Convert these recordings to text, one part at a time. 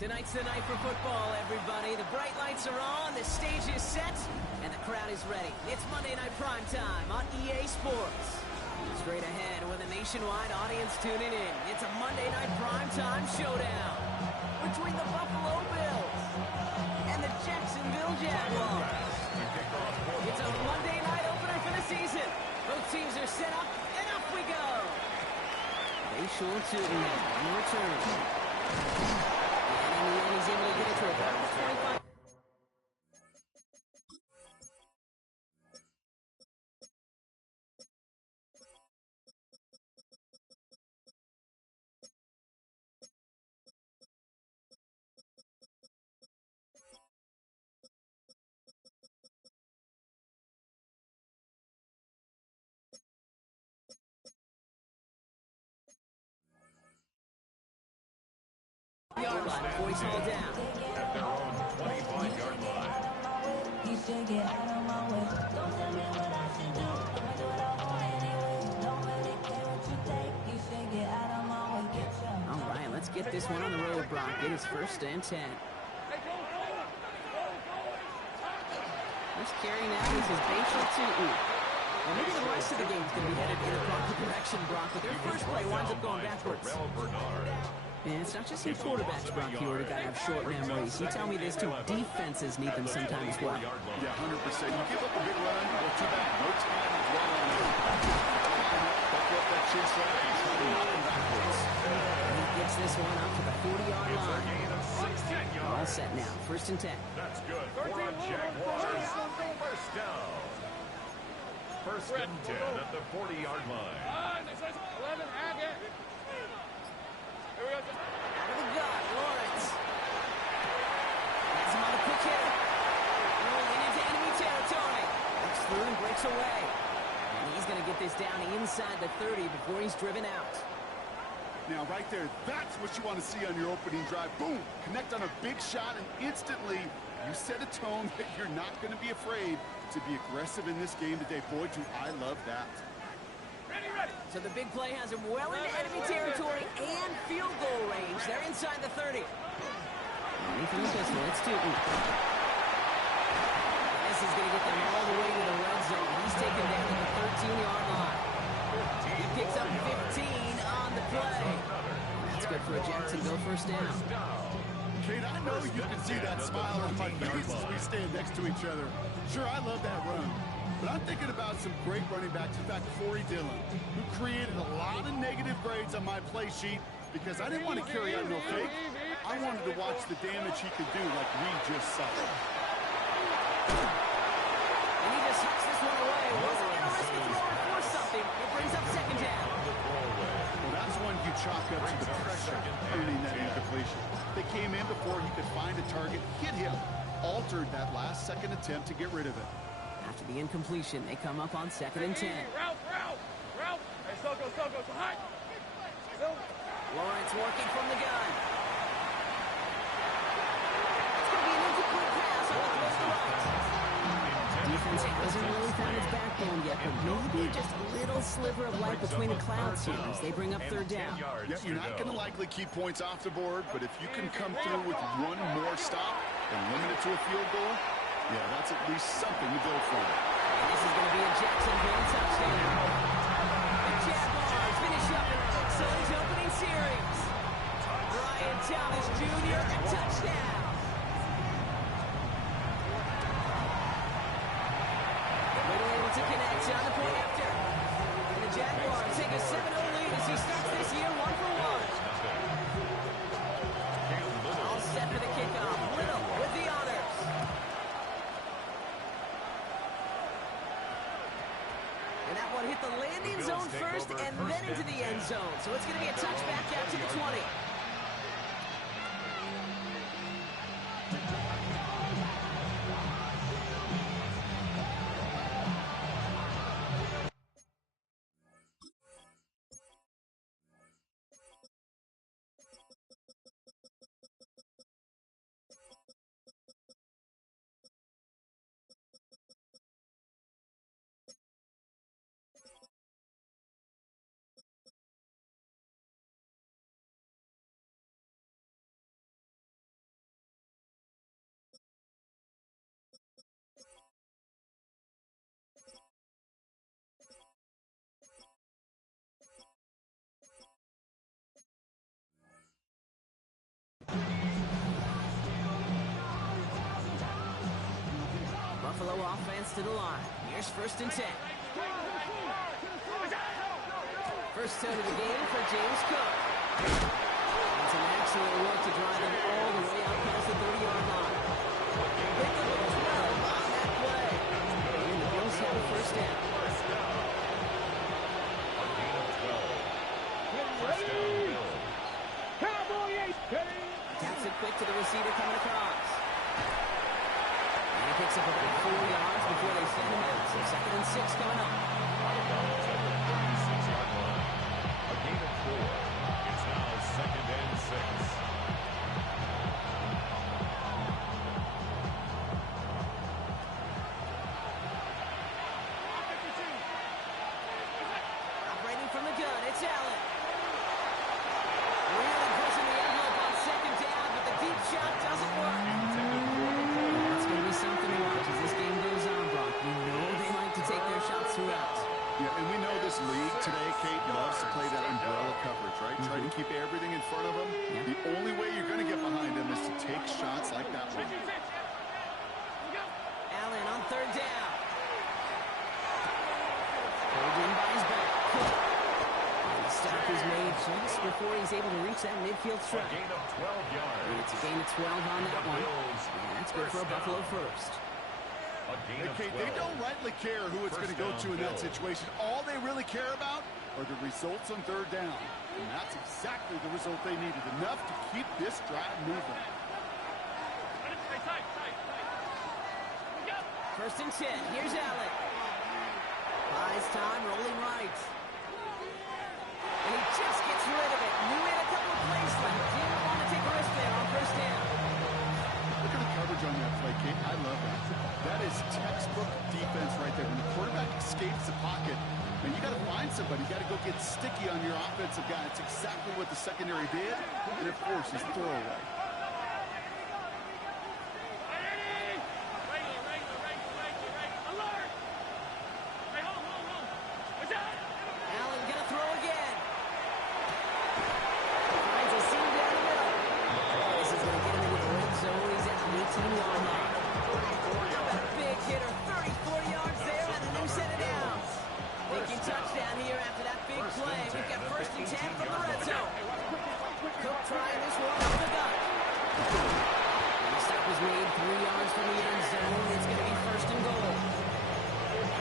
Tonight's the night for football, everybody. The bright lights are on, the stage is set, and the crowd is ready. It's Monday Night Prime Time on EA Sports. Straight ahead with a nationwide audience tuning in. It's a Monday Night Prime Time showdown between the Buffalo Bills and the Jacksonville Jaguars. It's a Monday night opener for the season. Both teams are set up, and off we go. They sure too in return. And he's able to get it to about 25. Yard line before he's hauled down. At their own 25-yard line. You should get out of my way. Don't tell me what I should do. I'ma do what I want anyway. Don't really care what you think. You should get out of my way. Get your All right, let's get this one on the road, Brock. It is 1st and 10. First carry now is his Bachel to Well, maybe the rest of the game is going to be headed in the proper direction, Brock, but their first play winds up going backwards. And it's not just some quarterbacks, Brock, here that got to have short memories. You tell me this too, defenses need them sometimes as well. Yeah, 100%. You give up a big run, well, too bad. No time to dwell on it. Buckle up that chin strap and try to knock him backwards. And he gets this one up to the 40-yard It's a line. gain of 16 yards. All set now, 1st and 10. That's good for a Jaguars. First down. 1st and 10 at the 40-yard line. Out of the gun, Lawrence. Has him on the quick hitter. Rolling into enemy territory. Looks through and breaks away. And he's going to get this down inside the 30 before he's driven out. Now, right there, that's what you want to see on your opening drive. Boom! Connect on a big shot, and instantly you set a tone that you're not going to be afraid to be aggressive in this game today. Boy, do I love that. So the big play has him well into enemy territory and field goal range. They're inside the 30. Anything with this one, it's Tootin. This is going to get them all the way to the red zone. He's taken down at the 13-yard line. He picks up 15 on the play. That's good for a Jacksonville first down. Kate, I know you can see that smile on my face as we stand next to each other. Sure, I love that run. But I'm thinking about some great running backs. In fact, Corey Dillon, who created a lot of negative grades on my play sheet because I didn't want to carry out no fake. I wanted to watch the damage he could do like we just saw. And he just hucks this one away. Wasn't going to risk a throw or force something. It brings up 2nd down. Well, that's one you chalk up to the pressure earning that incompletion. They came in before he could find a target, hit him, altered that last second attempt to get rid of it. After the incompletion, they come up on 2nd and 10. Ralph! Hey, Soko, hot! Lawrence working from the gun. It's going to be an incomplete pass on the throw to the right. Defense hasn't really found its backbone yet, but maybe just a little sliver of light between the clouds here as they bring up 3rd down. Yeah, you're not going to likely keep points off the board, but if you can come through with one more stop and limit it to a field goal, yeah, that's at least something to build from. And this is going to be a Jacksonville touchdown. The Jaguars finish up an excellent opening series. Brian Thomas Jr. a touchdown. Little able to connect on the point after. And the Jaguars take a 7-0 lead as he starts this year 1 for 1. All set for the kickoff. Little with the honors. And that one hit the landing zone first and then into the end zone. So it's going to be a touchback out to the 20. offense to the line. Here's 1st and 10. First toe to the game for James Cook. And some excellent work to drive them all the way out past the 30-yard line. Pick up a 12 on that play. And the Bills have a 1st down. A gain of 12. 1st down, Bills. Taps it quick to the receiver coming across. And he picks up about 4 yards before they send him out. So 2nd and 6 coming up. Out of bounds at the 36-yard line. A gain of 4. It's now 2nd and 6. Operating from the gun, it's Allen. Really pushing the envelope on 2nd down, but the deep shot doesn't work. That's going to be something to watch as this game goes on, Brock. We know they like to take their shots throughout. Yeah, and we know this league today, Kate, loves to play that umbrella coverage, right? Try to keep everything in front of them. Yeah. The only way you're going to get behind them is to take shots like that one. Allen on 3rd down. Pulled in by his back. The stop is made just before he's able to reach that midfield A strike. gain of 12 yards. It's a gain of 12 on that one. And that's good for a Buffalo first. A gain of Okay, 12. they don't rightly care who it's going to go to in that situation. All they really care about are the results on 3rd down. And that's exactly the result they needed. Enough to keep this drive moving. 1st and 10. Here's Allen. Buys time, rolling right. And he just gets rid of it. Knew he had a couple of plays left. Didn't want to take a risk there on 1st down. Look at the coverage on that play, Kate. I love that. That is textbook defense right there. When the quarterback escapes the pocket, and you got to find somebody. You got to go get sticky on your offensive guy. It's exactly what the secondary did, and it forces throwaway. Allen gonna throw again. Finds a seam down the middle. This is gonna get him into the red zone. He's at the 18-yard line. A big hitter, 34 yards there on a new set of downs. Thinking touchdown here after that big play. We've got 1st and 10 from the red zone. Cook trying this one off the gun. And the stop was made 3 yards from the end zone. It's gonna be 1st and goal.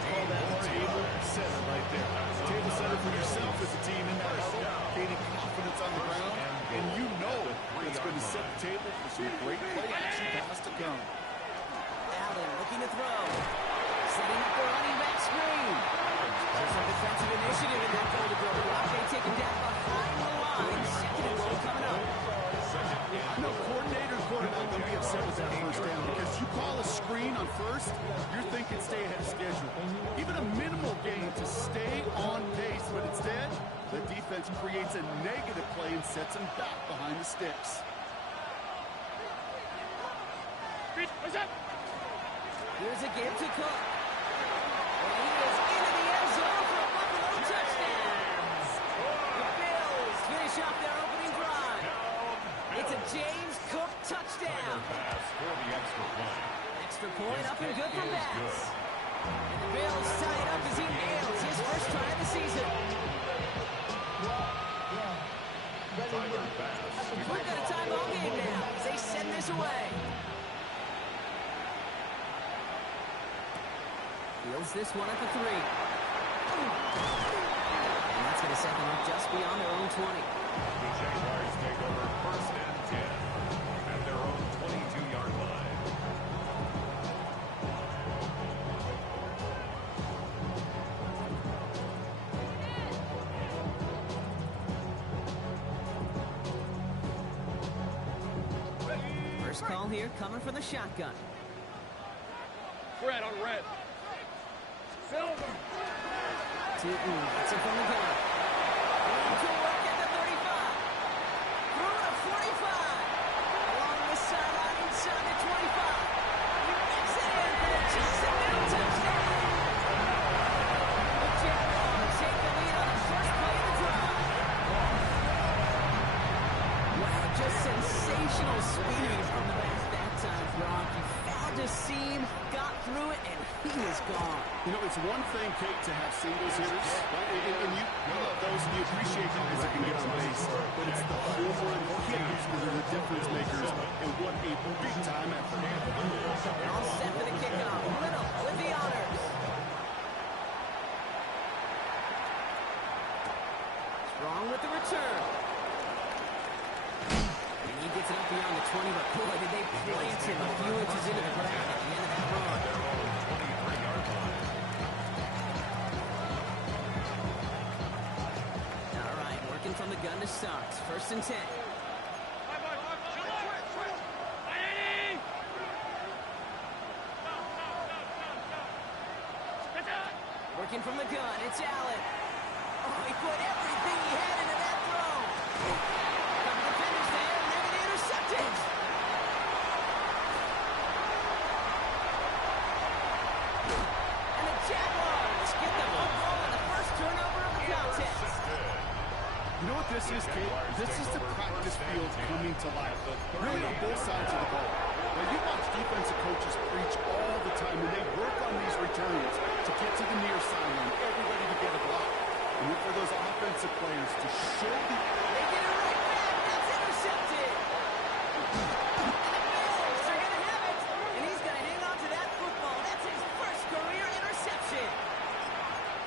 Call that table setter right there. Table setter for yourself as a team in that huddle, gaining confidence on the ground, and you know it's going to set the table for some great play action pass to come. Allen looking to throw. Setting up the running back screen. There's some defensive initiative in that goal to go. They take him down behind the line. 2nd and goal coming up. I know coordinator and quarterback going to be upset with that 1st down because you call a screen on 1st, you're thinking stay ahead of schedule. Even a minimal gain to stay on pace, but instead, the defense creates a negative play and sets him back behind the sticks. Here's a give to Cook. And he is into the end zone for a Buffalo touchdown. The Bills finish off their opening drive. It's a James Cook touchdown. Pass for the extra point. Extra point up and good for Bass. And the Bills tie it up as he nails his 1st try of the season. Tyler Bass. We've got a time ball game now as they send this away. Fields this one at the 3. And that's going to set them up just beyond their own 20. The Jaguars take over 1st and 10 at their own 22-yard line. First call here coming from the shotgun. Red on red. Silver. Tootin gets it from the gun. To work at the 35. Through to 45. Along the sideline inside the 25. He makes it in for the Justin Hill touchdown. The Jaguars take the lead on the first play of the drive. Wow, just sensational speed from the back that time, Brock. He found a seam, got threw it, and he is gone. You know, it's one thing, Kate, to have singles hitters, right? And you love those, and you appreciate guys that can get on base. But it's the home run hitters that are the difference makers, and what a big-time effort. All set for the kickoff. Little with the honors. Strong with the return. And he gets it up beyond the 20, but boy, did they plant him a few inches into the ground at the end of that run. All right, working from the gun to start. 1st and 10. Working from the gun, it's Allen. Oh, he put everything he had into that throw. Cover the finish there, and they're going to intercept it. And the Jaguars get the football on the first turnover of the contest. You know what this is, Kate? This is the practice field coming to life. Really on both sides of the ball. Now, you watch defensive coaches preach all the time, and they work on these returns to get to the near sideline, everybody to get a block. And look for those offensive players to show the... They get it right back. That's intercepted. And the Bills are going to have it. And he's going to hang on to that football. That's his first career interception.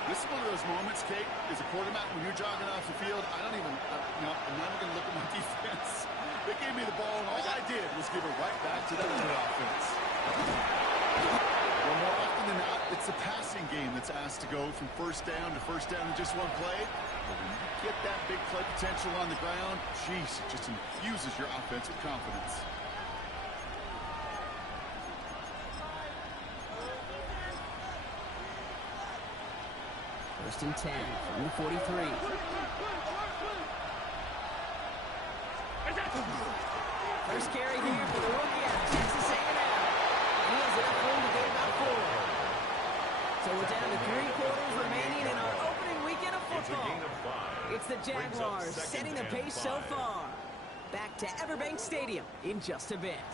This is one of those moments, Kate, as a quarterback, when you're jogging off the field, I'm not even going to look at my defense. They gave me the ball, and all I did was give it right back to the other offense. Well, more often than not, it's the passing game that's asked to go from first down in just one play. But when you get that big play potential on the ground, geez, it just infuses your offense with confidence. First and 10 from the 43. First carry here for the rookie out of Texas A&M. And he has enough room to get about 4. So we're down to 3 quarters remaining in our opening weekend of football. It's the Jaguars setting the pace so far. Back to Everbank Stadium in just a bit.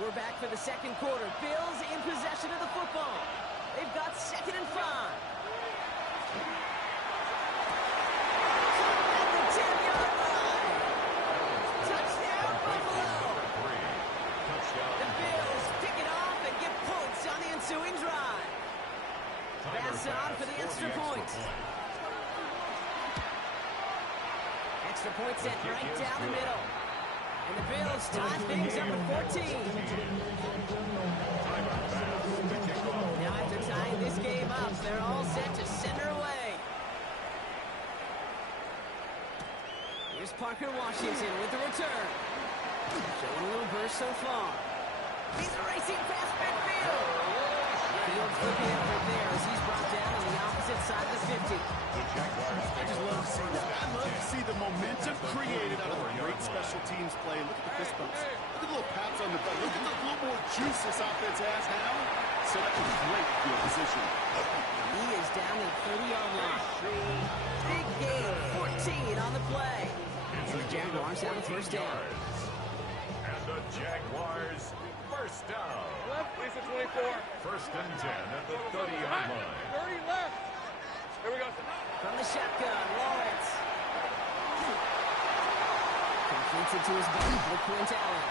We're back for the second quarter. Bills in possession of the football. They've got 2nd and 5. At the 10-yard line. Touchdown, Buffalo. The Bills pick it off and get points on the ensuing drive. Pass on for the extra point. Extra point set right down the middle. And the Bills tie things up at 14. Now after tying this game up, they're all set to send her away. Here's Parker Washington with the return. Showing a little burst so far. He's racing past midfield. Fields looking at her there as he's brought down on the opposite side of the 50. I just love to see that. I love to see the momentum created out of the great special teams play. Look at the fist bumps. Look at the little pats on the butt. Look at the little more juice this offense has now. So that was great field position. He is down at 30-yard line. Big gain, 14 on the play. And the Jaguars have a first down. And the Jaguars first down. Left, Lisa 24. 1st and 10 at the 30-yard line. 30 left. Here we go. From the shotgun, Lawrence. Completes it to his buddy, Quint Allen.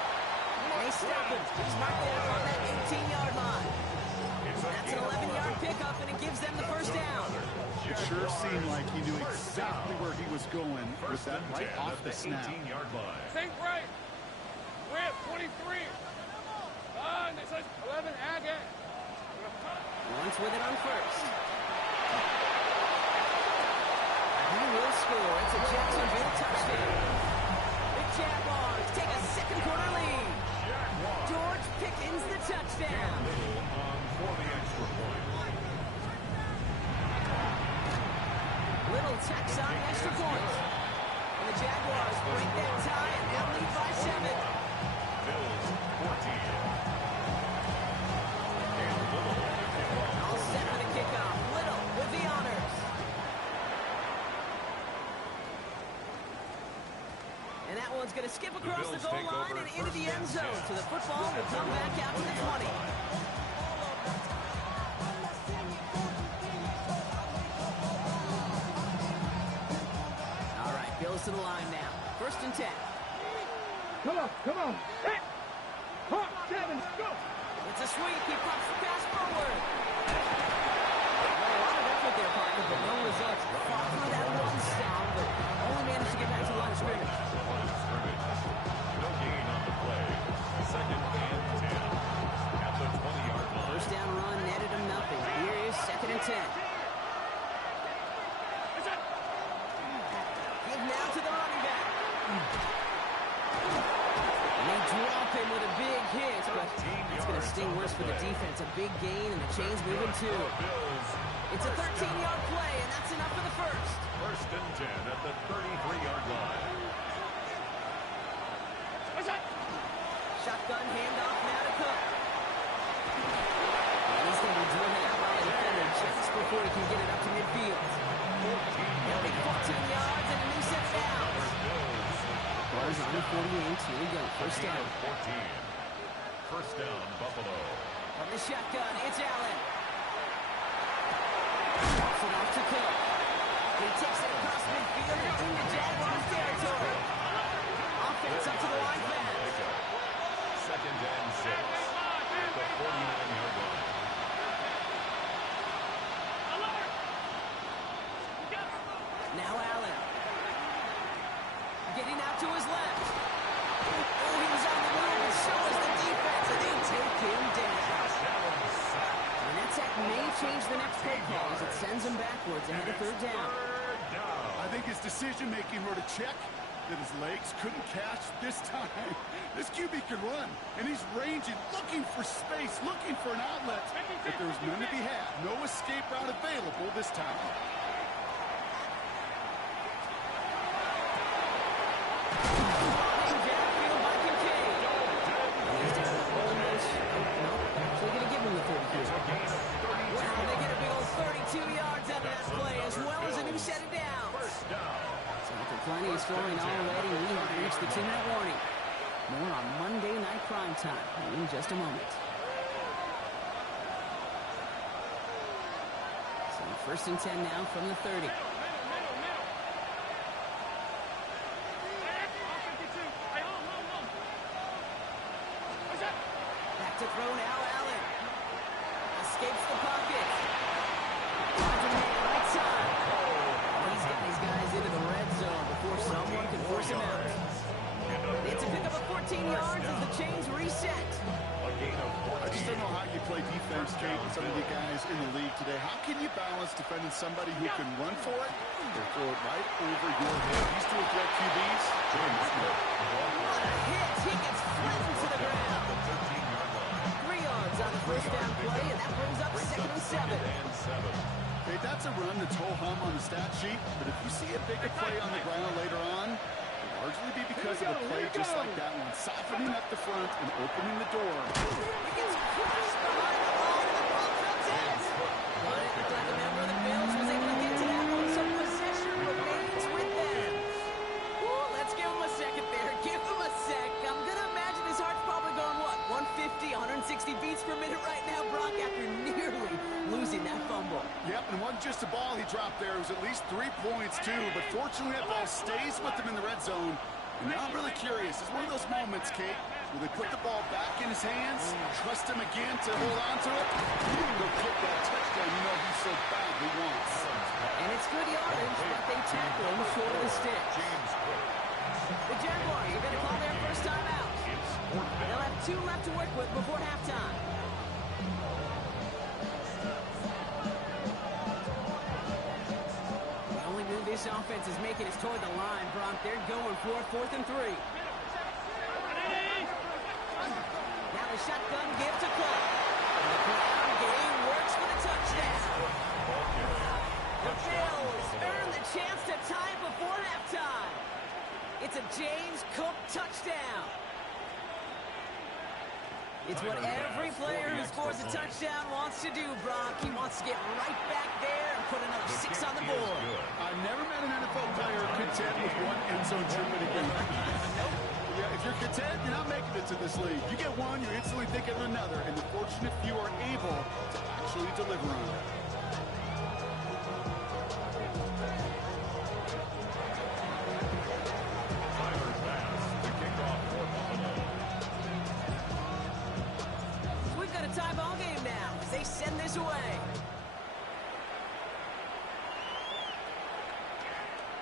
And they stop him. He's right there on that 18-yard line. That's an 11-yard pickup, and it gives them the first down. It sure seemed like he knew exactly where he was going with that right off the snap. 18-yard line. Sink right. Whip, 23. And it says 11 Agate. Lawrence with it on first. He will score. It's a Jacksonville touchdown. The Jaguars take a second quarter lead. George Pickens the touchdown. For the extra point. Little tacks on the extra point. And the Jaguars break that tie and now lead by 7. Bills 14. All set for the kickoff. Little with the honors. And that one's going to skip across the goal line and into the end zone. So the football will come back out to the 20. All right, goes to the line now. 1st and 10. Come on, come on. Hey! Pump, 7, go! It's a sweep. He pops the pass forward. Well, a lot of effort there, Panik, but no results. Fought through that one stop, but only managed to get back to the line of scrimmage. No gain on the play. 2nd and 10 at the 20-yard line. First down run netted him nothing. Here is 2nd and 10. Give now to the running back. And they drop him with a big hit, but it's going to sting worse for the defense. A big gain, and the chain's moving too. It's a 13-yard play, and that's enough for the first. 1st and 10 at the 33-yard line. Shotgun handoff now to Cook. And he's going to be driven out by a defender just before he can get it up to midfield. He'll be 14 yards and a new set down. Ball's on the 48. Here we go. First down. 14. First down, Buffalo. From the shotgun, it's Allen. Drops it off to Cook. He takes it across midfield and into Jaguars territory. Offense up to the line fast. 2nd and 6 at the 49-yard line. Now Allen. Getting out to his left. Oh, he was on the move, and so is the defense, and they take him down. And that sack may change the next play call as it sends him backwards ahead of 3rd down. I think his decision-making wrote a check that his legs couldn't catch this time. This QB can run, and he's ranging, looking for space, looking for an outlet. But there was none to be had. No escape route available this time. Backfield by Kincaid. He's down almost. No, actually going to give him the 32. Wow, they get a big old 32 yards out of that play, as well as a new set of downs. So after plenty of scoring already, we have reached the 2-minute warning. More on Monday Night Prime Time in just a moment. So 1st and 10 now from the 30. Back to throw now, Allen. Escapes the pocket. Finds a man right side. He's got his guys into the red zone before someone can force him out. It's a pick up of 14 yards as the chains reset. I just don't know how you play defense, Kate, with some of the guys in the league today. How can you balance defending somebody who can run for it or throw it right over your head? These two are threat QBs. What a hit! He gets flattened to the ground. 3 yards on the first down play, and that brings up 2nd and 7. Hey, that's a run that's ho-hum on the stat sheet, but if you see a bigger play on the ground later on, it'll largely be because of a play just like that one, softening up the front and opening the door. He gets crushed behind the line, and the ball comes in. But it looked like a member of the Bills was able to get to that one, so possession remains with them. Ooh, let's give him a second there. Give him a sec. I'm going to imagine his heart's probably going, what, 150, 160 beats per minute right now, Brock, after nearly losing that fumble. Yep, and it wasn't just a ball he dropped there. It was at least 3 points, too. But fortunately, that ball stays with him in the red zone. And now I'm really curious. It's one of those moments, Kate, where they put the ball back in his hands, trust him again to hold on to it. He didn't go kick that touchdown you know he so badly wants. And it's good yardage, but they tackle him short of the sticks. The Jaguars are going to call their first time out. They'll have 2 left to work with before halftime. The only move this offense is making is toward the line, Brock. They're going for 4th and 3. Now the shotgun give to Cook. And the ground game works for the touchdown. The Bills earn the chance to tie it before halftime. It's a James Cook touchdown. It's what every player who scores a touchdown wants to do, Brock. He wants to get right back there and put another 6 on the board. I've never met an NFL player who could content with one end zone trip in a game. Yeah, if you're content, you're not making it to this league. You get one, you instantly think of another, and the fortunate few are able to actually deliver on it. We've got a tie ball game now as they send this away.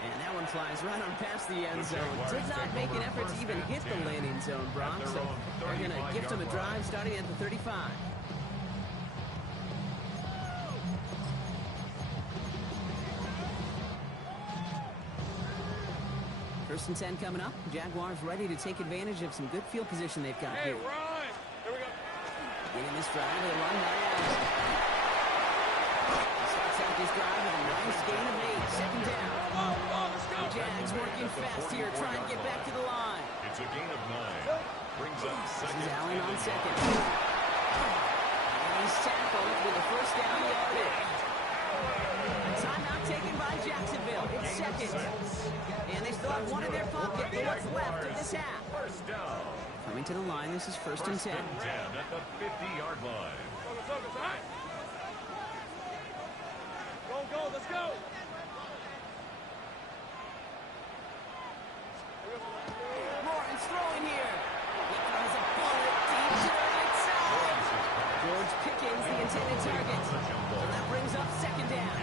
And that one flies right on past the end zone. Did not make an effort to even hit the landing zone, Brock. So they're going to gift him a drive starting at the 35. First and 10 coming up. Jaguars ready to take advantage of some good field position they've got Hey, here. run! Here we go. Getting this drive with a run by Allen. Starts out this drive with a nice gain of 8. Second down. Let's go. The Jags working fast here, trying to get back to the line. It's a gain of 9. Brings up This second. is Allen on second. And he's tackled with a first down yardage. A timeout taken by Jacksonville. It's second. And they still have one in their pocket for what's left of this half. First down. Coming to the line, this is first and 10. 10 at the 50-yard line. Focus, all right? Go, let's go. Lawrence throwing here. He throws a bullet deep to the right side. George Pickens, the intended target. So that brings up second down.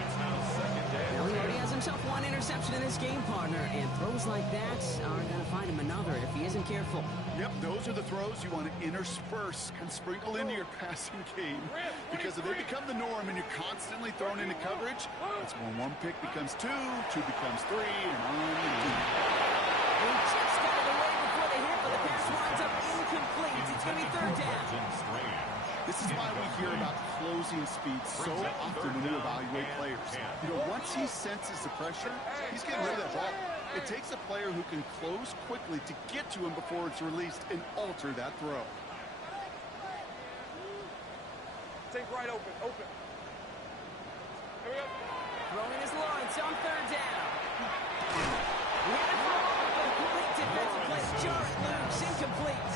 Now he already has himself one interception in this game, partner, and throws like that are going to find him another if he isn't careful. Yep, those are the throws you want to intersperse and sprinkle into your passing game. Because if they become the norm and you're constantly thrown into coverage, that's when one pick becomes 2, 2 becomes 3, and on and on. He just got it away before the hit, but the pass winds up incomplete. It's going to be third down. This is why we hear about closing speed so often when you evaluate players. You know, once he senses the pressure, he's getting rid of that ball. It takes a player who can close quickly to get to him before it's released and alter that throw. Take right open. Here we go. Throwing is Lawrence on third down. He had it for a moment, but a complete defensive play. Jarrett loose, incomplete.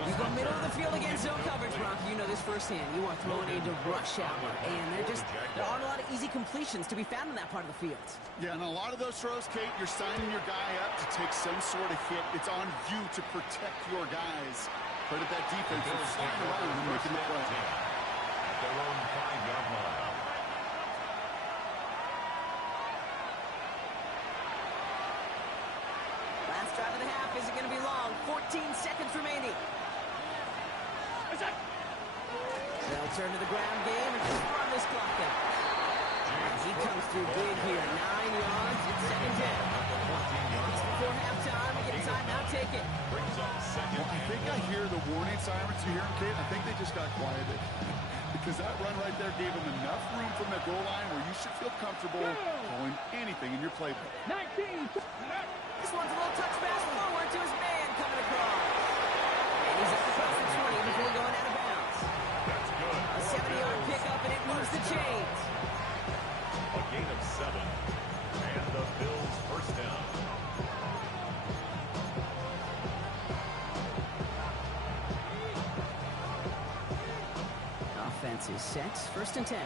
You go middle of the field against zone coverage, Brock. You know this firsthand. You are throwing into rush hour, and there aren't a lot of easy completions to be found in that part of the field. Yeah, and a lot of those throws, Kate, you're signing your guy up to take some sort of hit. It's on you to protect your guys. Credit that defense for flying around and making the play. At their own 5-yard line. Last drive of the half isn't going to be long. 14 seconds remaining. They'll turn to the ground game and just run this clock out. He comes through big here. 9 yards. It's second down. It's before halftime. We get a timeout. Take it. Well, I think I hear the warning sirens. You hear them, Kate? I think they just got quieted. Because that run right there gave them enough room from the goal line where you should feel comfortable calling anything in your playbook. 19. This one's a little touch pass forward to his man coming across. And he's up across the 20 before going out of bounds. That's good. A 70-yard pickup, and it moves the chains. A gain of 7. And the Bills first down. Offense is set. First and 10.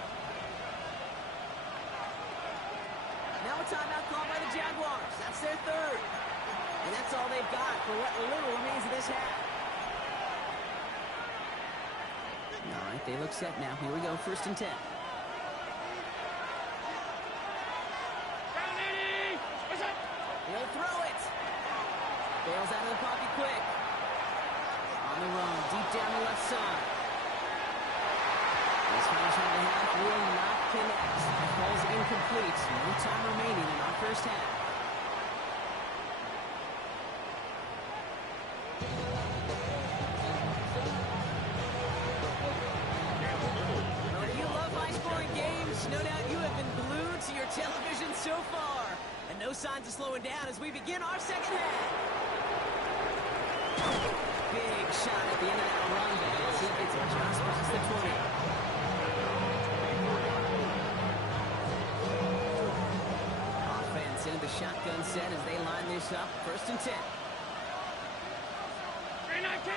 Now a timeout called by the Jaguars. That's their third. And that's all they've got for what little remains of this half. All right, they look set now. Here we go, first and 10. He'll throw it. Bails out of the pocket quick. On the run, deep down the left side. This finish on the half will not connect. The ball's incomplete. No time remaining in our first half. Well, if you love high-scoring games, no doubt you have been glued to your television so far. And no signs of slowing down as we begin our second half. Big shot at the end of that run. He gets it just past the 20. Offense into the shotgun set as they line this up. 1st and 10. 319!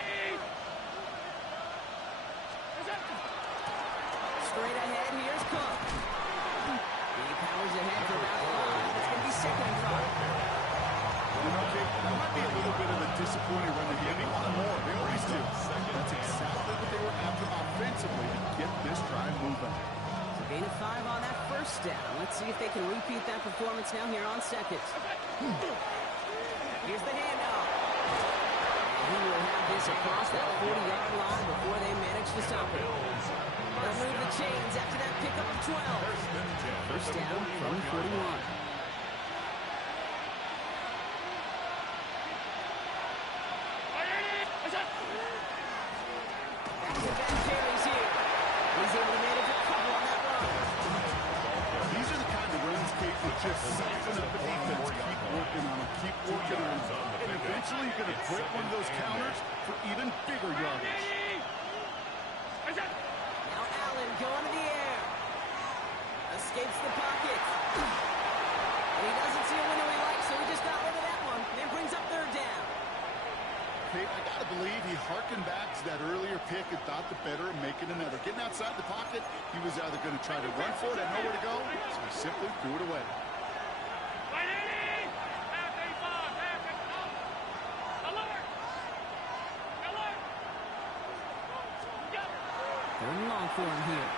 Straight ahead, here's Cook. He powers ahead for about 5. It's going to be 2nd and 5. Okay, that might be a little bit of a disappointing run to him. He wanted more. They always do. That's exactly what they were after offensively to get this drive moving. So gain of 5 on that 1st down. Let's see if they can repeat that performance now here on 2nd. Here's the handoff. And he will have this across that 40-yard line before they manage to stop it. They'll move the chains after that pickup of 12. 1st down from 41. Just soften up the defense. Keep working on them. Keep working on them. And eventually you're going to break one of those counters for even bigger yardage. Now Allen going to the air. Escapes the pocket. And he doesn't see a window he likes, so he just got rid of that one. And brings up 3rd down. Okay, I got to believe he harkened back to that earlier pick and thought the better of making another. Getting outside the pocket, he was either going to try to run for it, had nowhere to go, so he simply threw it away. 3rd and long for him here.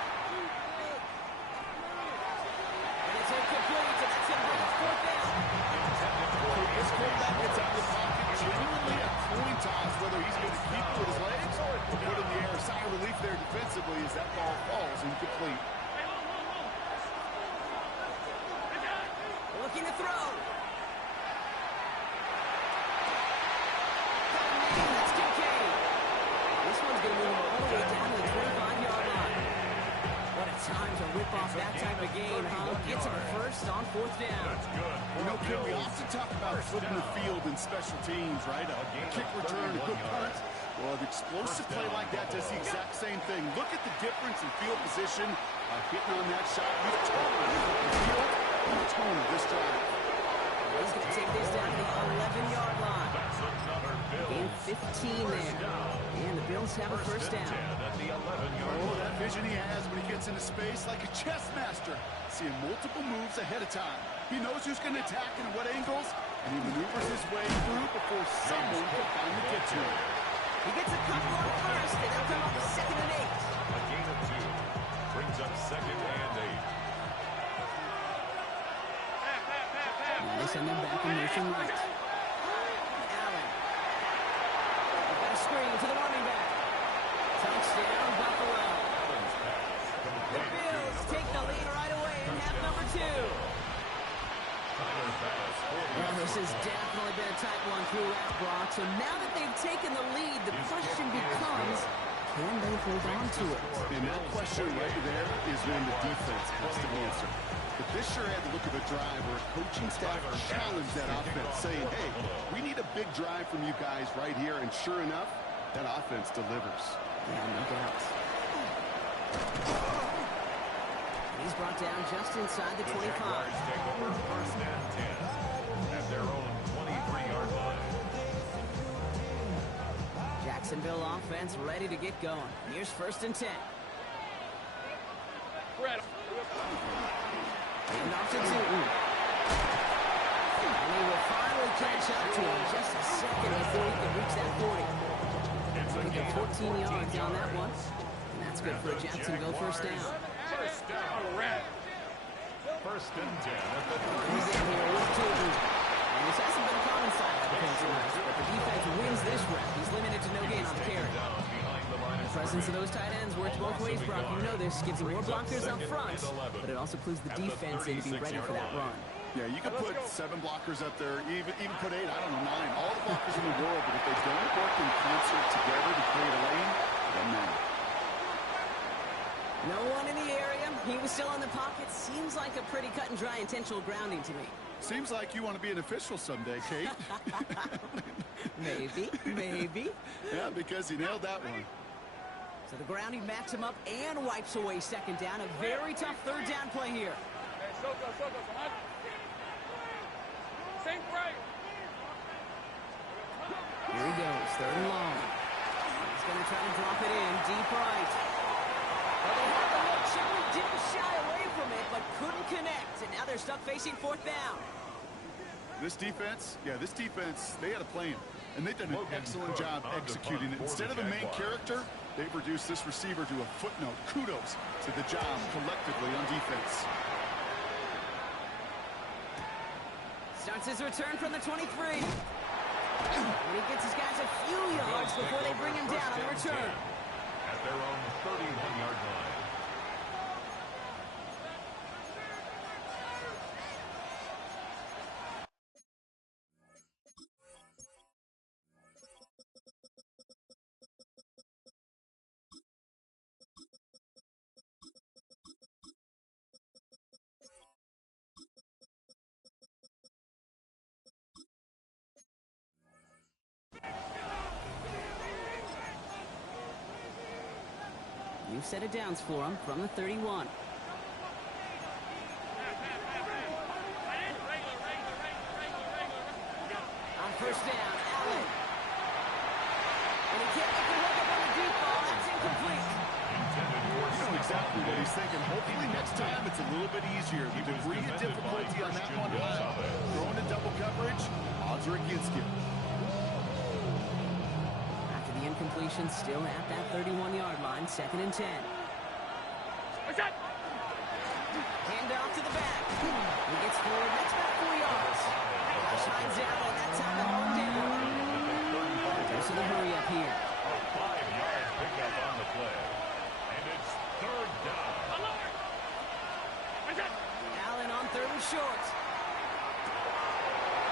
And it's incomplete, and that's going to bring us 4th down. This quarterback gets out of the pocket, genuinely a coin toss whether he's going to keep it with his legs or put it in the air. Sigh of relief there defensively as that ball falls incomplete. Looking to throw. That's Kincaid. This one's going to move him all the way down to the 25-yard line. What a time to rip off that type of gain, huh? Gets him 1st on 4th down. You know, Kim, we often talk about flipping the field in special teams, right? A kick return, a good punt. Well, an explosive play like that does the exact same thing. Look at the difference in field position. Hitting on that shot. You've totally flipped the field. The tone of this drive. He's going to take this down to the 11-yard line. Gain 15 there. And the Bills have a 1st down. Oh, that vision he has when he gets into space like a chess master. Seeing multiple moves ahead of time. He knows who's going to attack and at what angles, and he maneuvers his way through before someone can finally get to him. He gets a couple on 1st, and they'll come up with 2nd and 8. A gain of 2 brings up 2nd and 8. Now they send them back in motion right. Allen. They've got a screen to the running back. Touchdown, Buffalo. The Bills take the lead right away in half number 2. Well, this has definitely been a tight one throughout, Brock. So now that they've taken the lead, the question becomes, can they hold on to it? And that question right there is one the defense has to answer. But this sure had the look of a drive where a coaching staff challenged that offense, saying, hey, we need a big drive from you guys right here. And sure enough, that offense delivers. Yeah, no doubt. He's brought down just inside the 25. Take over 1st and 10 at their own 23-yard line. Jacksonville offense ready to get going. Here's 1st and 10. And off to Newton. And he will finally catch up to him just a second before he can reach that 40. He got 14 yards on that one. And that's good for a Jacksonville 1st down. 1st down. 1st and 10 at the 30. He's in here with Newton. And this hasn't been a common side of the defense tonight, but the defense wins this round. He's limited to no gain on the carry. The presence of those tight ends works both ways, Brock. You know this. Gives him more blockers up front, but it also clues the defense in to be ready for that run. Yeah, you could put 7 blockers up there, even put 8, I don't know, 9. All the blockers in the world, but if they don't work in concert together to create a lane, then matter. No one in the area. He was still in the pocket. Seems like a pretty cut and dry intentional grounding to me. Seems like you want to be an official someday, Kate. Maybe. Yeah, because he nailed that one. So the grounding backs him up and wipes away 2nd down. A very tough 3rd down play here. Here he goes, 3rd and long. He's going to try to drop it in, deep right. Well, they had the look. Shipley didn't shy away from it, but couldn't connect. And now they're stuck facing 4th down. This defense, they had a plan. And they've done an excellent job executing it. Instead of the main character, they've reduced this receiver to a footnote. Kudos to the job collectively on defense. Starts his return from the 23. And he gets his guys a few yards before they bring him down on the return. At their own 31-yard line. New set of downs for him from the 31. On 1st down, Allen. And he can't make the hook up on the deep ball. That's incomplete. You know exactly what he's thinking. Hopefully next time it's a little bit easier. The degree of difficulty on that one high. Throwing to double coverage, odds are against you. After the incompletion, still at that 31-yard line, 2nd and 10. Hand off to the back. He gets forward, that's about 4 yards. Shines out, and that time the home down. Goes to the hurry up here. A 5-yard pickup on the play. And it's 3rd down. Allen on 3rd and short.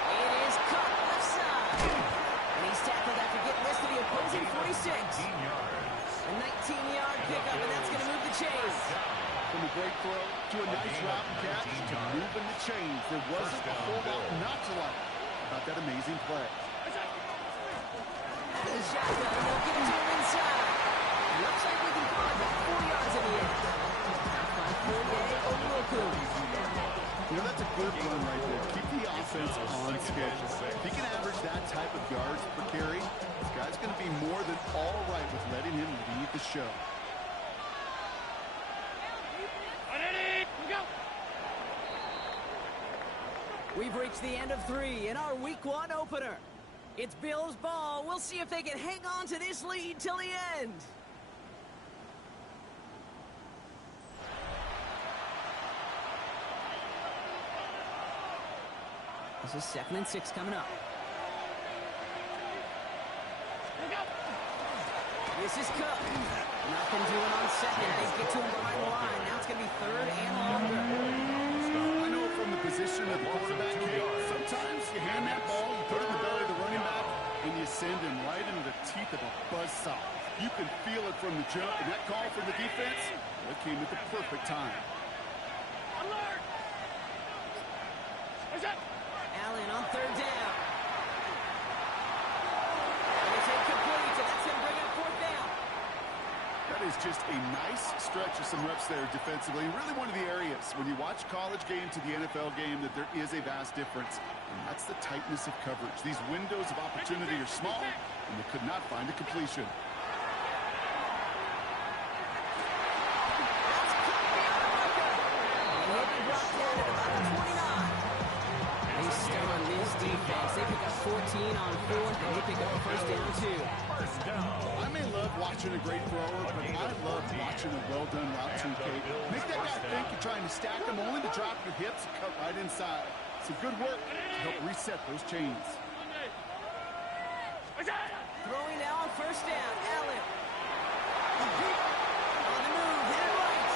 It is caught left side. And he's tackled after getting this to the opposing 46. 19 yards. A 19-yard pickup, and that's going to move the chains. From a great throw to a nice route and catch to moving the chains. There wasn't a whole lot not to like about that amazing play. The shotgun, they'll give it to him inside. Looks like we can call it about 4 yards in the end. By You know, that's a good run right there. Keep the offense on schedule. If he can average that type of yards per carry, this guy's going to be more than all right with letting him lead the show. We've reached the end of 3 in our Week 1 opener. It's Bills ball. We'll see if they can hang on to this lead till the end. This is 2nd and 6 coming up. This is Cook. Nothing doing on 2nd. They get to him behind the line. Now it's going to be 3rd and longer. I know from the position of the quarterback, sometimes you hand that ball, you put it in the belly of the running back, and you send him right into the teeth of a buzzsaw. You can feel it from the jump, and that call from the defense, that came at the perfect time. Alert! What's that? Allen on 3rd down. And it's incomplete, so that's going to bring up 4th down. That is just a nice stretch of some reps there defensively. Really one of the areas when you watch college game to the NFL game that there is a vast difference. And that's the tightness of coverage. These windows of opportunity are small, and they could not find a completion. That's cut beyond the marker. And he'll be brought down at about the 29. They still on this defense. They pick up 14 on 4th, and they pick up a 1st down, too. First down. I may love watching a great thrower, but I love watching a well-done route to Kate. Make that guy think you're trying to stack them, only to drop your hips and cut right inside. Some good work to help reset those chains. Throwing now on 1st down. Allen. On the move. Hit it right.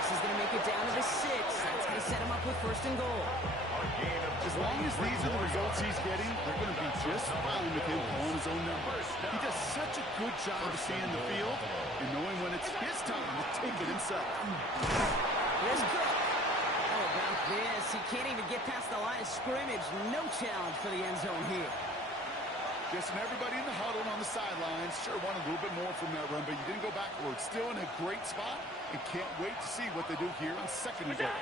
This is going to make it down to the 6. That's going to set him up with 1st and goal. As long as these are the results he's getting, they're going to be just fine with him on his own numbers. He does such a good job of seeing the field and knowing when it's his time to take it himself. Here's Cook. How about this? He can't even get past the line of scrimmage. No challenge for the end zone here. Just everybody in the huddle and on the sidelines sure wanted a little bit more from that run, but you didn't go backwards. Still in a great spot and can't wait to see what they do here on 2nd and goal.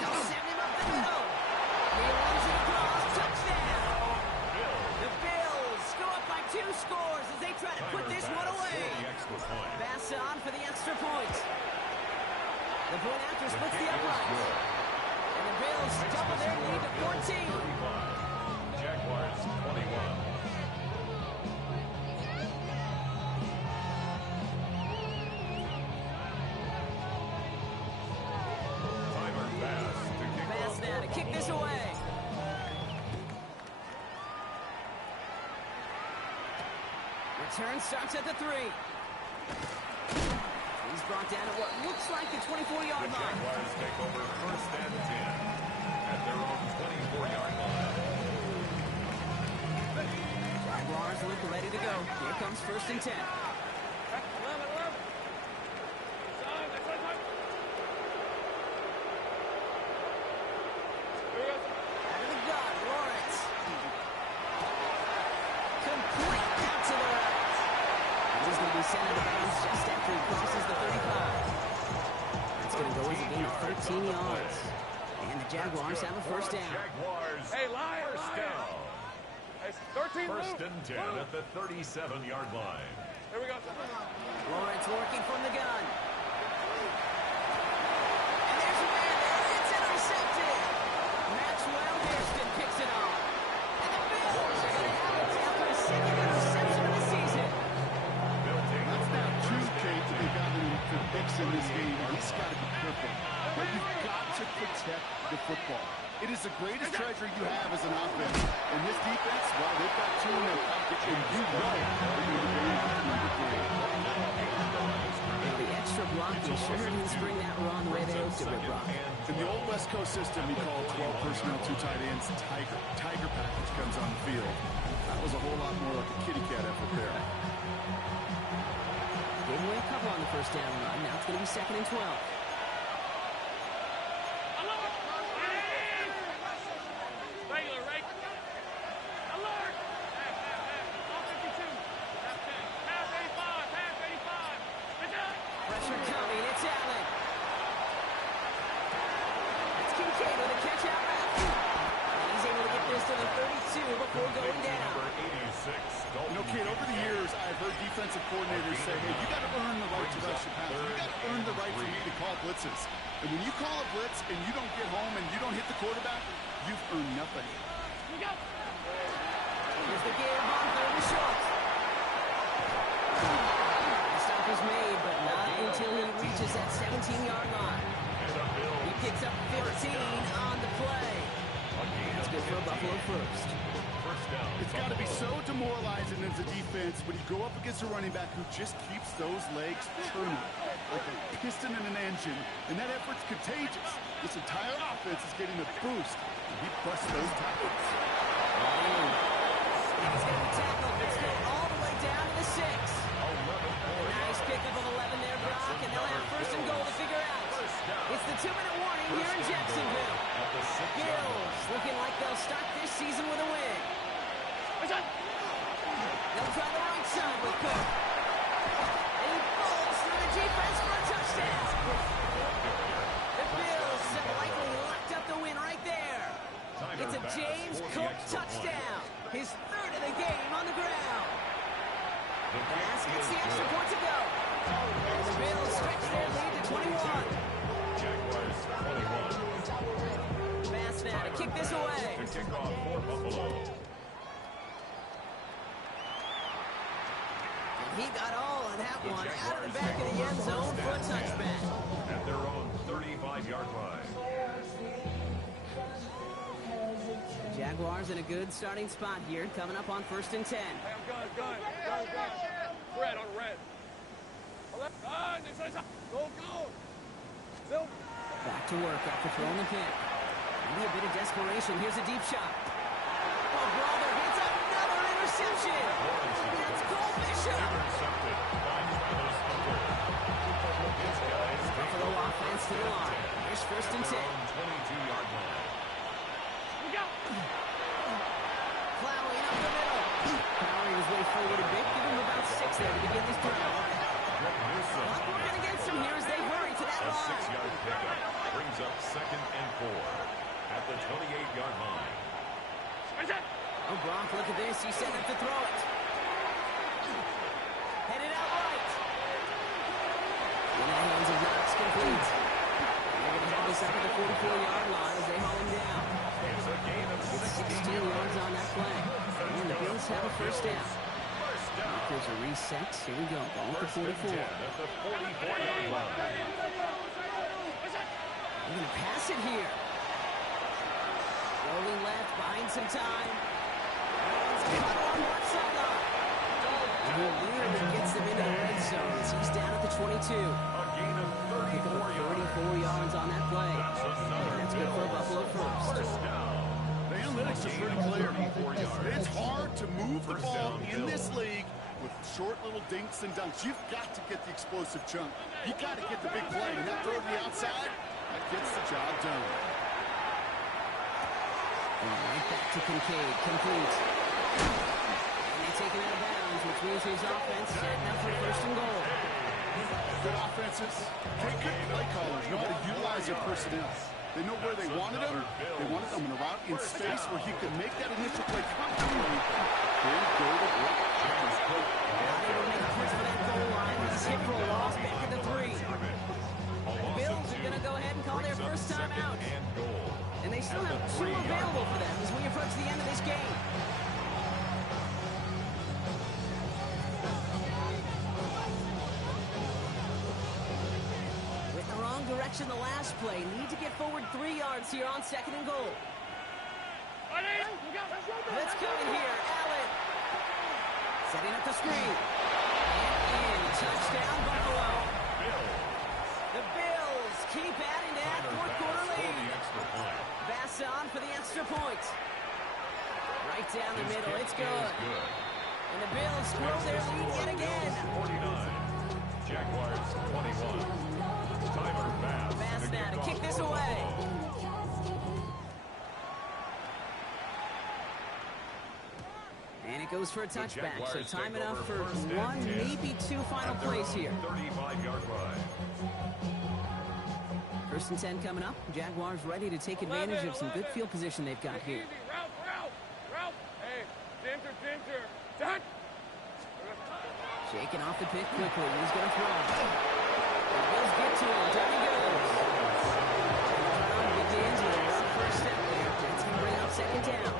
They'll send him up the middle. The Return starts at the 3. He's brought down at what looks like the 24-yard The line. Jaguars take over first and 10 at their own 24-yard line. Jaguars look ready to go. Here comes first and 10. 11, 11. Son, that's right, son. Here we go. Out of the gun, Lawrence. Complete out to the right. He's going to be sent out of bounds just after he crosses the 35. That's going to go as a gain of 13 yards. And the Jaguars have a first down. Jaguars. Hey, liar, First liar. down. Hey, 13 First move. and 10 at the 37-yard line. Here we go. Lawrence working from the gun. And there's a man there. It's intercepted. Maxwell Hairston picks it off. And the Bills are going to have it after a second interception of the season. That's now 2, Kate, that they got to fix in this game. He's got to be careful. But you've got to protect the football. It is the greatest treasure you have as an offense. And this defense, well, they've got 2 in their pocket, and you know they're going to be number 3. And the extra blocking sure didn't spring that run the way they hoped it would, Brock. In the old West Coast system, we call 12 personnel, 2 tight ends, Tiger. Tiger package comes on the field. That was a whole lot more like a kitty cat effort there. Gave away a couple on the first down run. Now it's going to be second and 12. Baylor, right? Alert! Half 52. Half 10. Half 85. Half 85. It's out. Pressure coming. It's Allen. It's Kincaid with a catch out route. And he's able to get this to the 32 before going down. Number 86. You know, Kate, over the years, I've heard defensive coordinators say, hey, you got to earn the right to rush your pass. You got to earn the right for me to call blitzes. And when you call a blitz and you don't get home and you don't hit the quarterback, you've earned nothing. Here we go. Here's the give on third and short. The stop is made, but not until he reaches that 17-yard line. He picks up 15 on the play. That's good for a Buffalo first. It's got to be so demoralizing as a defense when you go up against a running back who just keeps those legs turning like a piston in an engine, and that effort's contagious. This entire offense is getting a boost, and he busts those tackles. And he's going to be tackled. Let's go all the way down to the 6. Nice pickup of 11 there, Brock, and they'll have first and goal to figure out. It's the 2-minute warning here in Jacksonville. Bills looking like they'll start this season with a win. They'll try the right side with Cook. And he falls through the defense for a touchdown. The Bills have likely locked up the win right there. It's a James Cook touchdown. His third of the game on the ground. Pass gets the extra point to go. And the Bills stretch their lead to 21. Jaguars 21. Pass now to kick this away. To kick off for Buffalo. He got all of that one out of the back of the end zone for a touchback. At their own 35-yard line. Jaguars in a good starting spot here, coming up on first and 10. Hey, I'm gun. Red on red. Go. Bill. Back to work after throwing the pick. Maybe a bit of desperation. Here's a deep shot. Oh, brother, it's another interception. It's Cole Bishop. Intercepted by Travis Hunter. These guys Buffalo offense to the line. Here's first and 10. 22-yard line. We go. Plowing up the middle. Powering his way forward a bit. Give him about 6 there to begin this drive. Not working against him here as they hurry to that A line. 6-yard pickup brings up second and 4 at the 28-yard line. Oh, Brock, look at this. He's setting up to throw it. Headed out right. In the hands of Knox, complete. They're going to have this up at the 44-yard line as they haul him down. It's a gain of 16 yards on that play. And the Bills have a first down. There's a reset. Here we go. Ball at the 44. At the 44-yard line. They're going to pass it here. Rolling left, buying some time. It's caught on one sideline. And he nearly gets them into the red zone as he's down at the 22. A gain of 34 34 yards on that play. And that's good for a Buffalo first. First down. The analytics are pretty clear. It's hard to move the ball in this league with short little dinks and dunks. You've got to get the explosive chunk. You got to get the big play. And that throw to the outside, that gets the job done. And right back to Kincaid, complete. And they take it out of bounds, which means his offense setting up for first and goal. Good offenses, take good play callers, know how to utilize their personnel. They know where they wanted him. They wanted him in a route in space where he could make that initial play comfortably. Then go to work. Not able to make a push for that goal line. He's hit for a loss back at the 3. The Bills are going to go ahead and call their first time out. And they still have 2 available for them as we approach the end of this game. With the wrong direction the last play, need to get forward 3 yards here on second and goal. Let's go in here, Allen. Setting up the screen. And in, touchdown Buffalo. The Bills keep adding to that fourth quarter lead. Bass on for the extra point. Right down the middle, it's good. And the Bills grow their lead yet again. 49. Jaguars 21. Tyler Bass. Bass now to kick this away. And it goes for a touchback, so time enough for 1, maybe 2 final plays here. 35-yard line. First and 10 coming up. Jaguars ready to take advantage of some good field position they've got here. Route. Hey, center. Done. Shaking off the pick quickly. He's going to throw. The Bills get to him. Down he goes. And the begins with a rough first step there. That's going to bring up second down.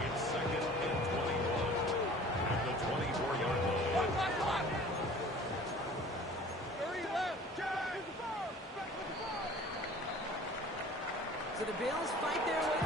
It's second and 21 at the 24-yard line. Block. 30 left. So the Bills fight their way